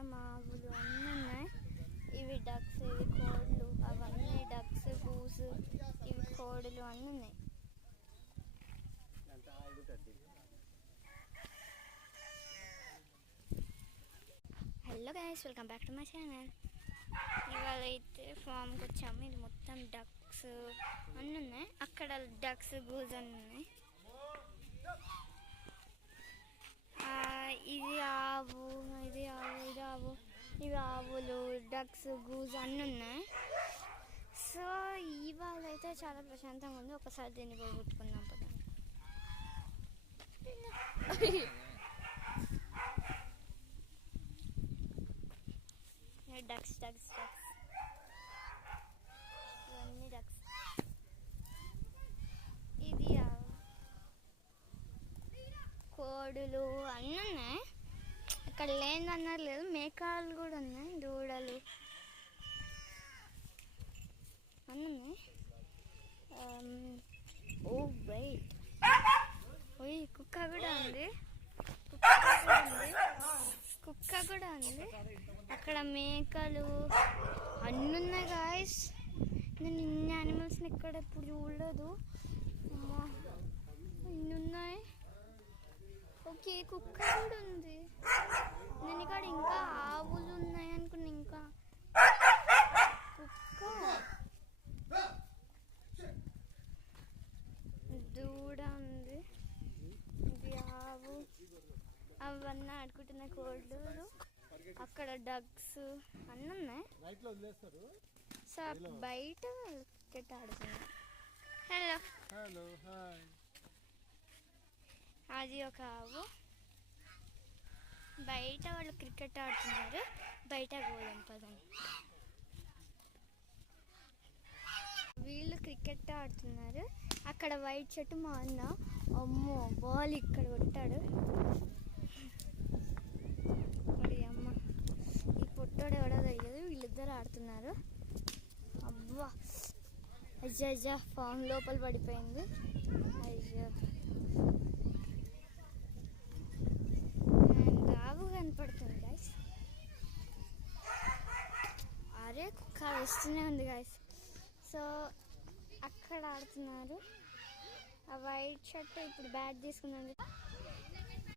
మొత్తం ఆవులు అన్నీ ఉన్నాయి. ఇవి డక్స్, ఇవి కోళ్ళు, అవన్నీ డక్స్, గూస్, ఇవి కోడులు అన్నీ ఉన్నాయి. Hello guys, welcome back to my channel. ఇవాళ అయితే ఫామ్కి వచ్చాము. ఇది మొత్తం డక్స్ అన్నీ ఉన్నాయి. అక్కడ డక్స్, గూస్ అన్నీ ఉన్నాయి. ఇది ఆవు, ఇది ఆవు, ఇది ఆవు, ఇవి ఆవులు, డక్స్, గూస్ అన్నీ ఉన్నాయి. సో ఇవాళ అయితే చాలా ప్రశాంతంగా ఉంది. ఒకసారి దీన్ని పోగొట్టుకుందాం పదండి. డక్స్ డక్స్ డక్స్ ఇవన్నీ డక్స్. ఇది కోడులు అన్నీ ఉన్నాయి. ఇక్కడ లేదన్నారు లేదు, మేకాలు కూడా ఉన్నాయి, దూడలు అన్నీ ఉన్నాయి. ఓ వెయిట్, ఓయ్ కుక్క కూడా ఉంది, కుక్క కూడా ఉంది. అక్కడ మేకలు అన్నీ ఉన్నాయి గాయస్. నేను ఇన్ని యానిమల్స్ని ఇక్కడ ఎప్పుడు చూడలేదు. ఇన్ని ఉన్నాయి. ఓకే, కుక్క కూడా ఉంది. నేను ఇక్కడ ఇంకా ఆవులు ఉన్నాయి అనుకున్నా. ఇంకా కుక్క, దూడ ఉంది, ఇది ఆవు, అవన్నీ ఆడుకుంటున్న కోళ్ళు, అక్కడ డగ్స్ అన్నీ ఉన్నాయి. సో బయట క్రికెట్ ఆడుతున్నాయి. Hello hello hi. అది ఒక ఆవు. బయట వాళ్ళు క్రికెట్ ఆడుతున్నారు. బయట పోదాం పదండి. వీళ్ళు క్రికెట్ ఆడుతున్నారు. అక్కడ వైట్ షర్ట్ మా అన్న, అమ్మో బాల్ ఇక్కడ కొట్టాడు. అమ్మ, ఈ పొట్టోడు ఎవడో తెలియదు. వీళ్ళిద్దరు ఆడుతున్నారు. అబ్బా, అజ్జా ఫామ్ లోపల పడిపోయింది. అయ్యో, ఆవు కనపడుతుంది గాయస్. అరే కుక్క వస్తూనే ఉంది గాయస్. సో అక్కడ ఆడుతున్నారు. ఆ వైట్ షర్ట్ ఇప్పుడు బ్యాట్ తీసుకున్నాను.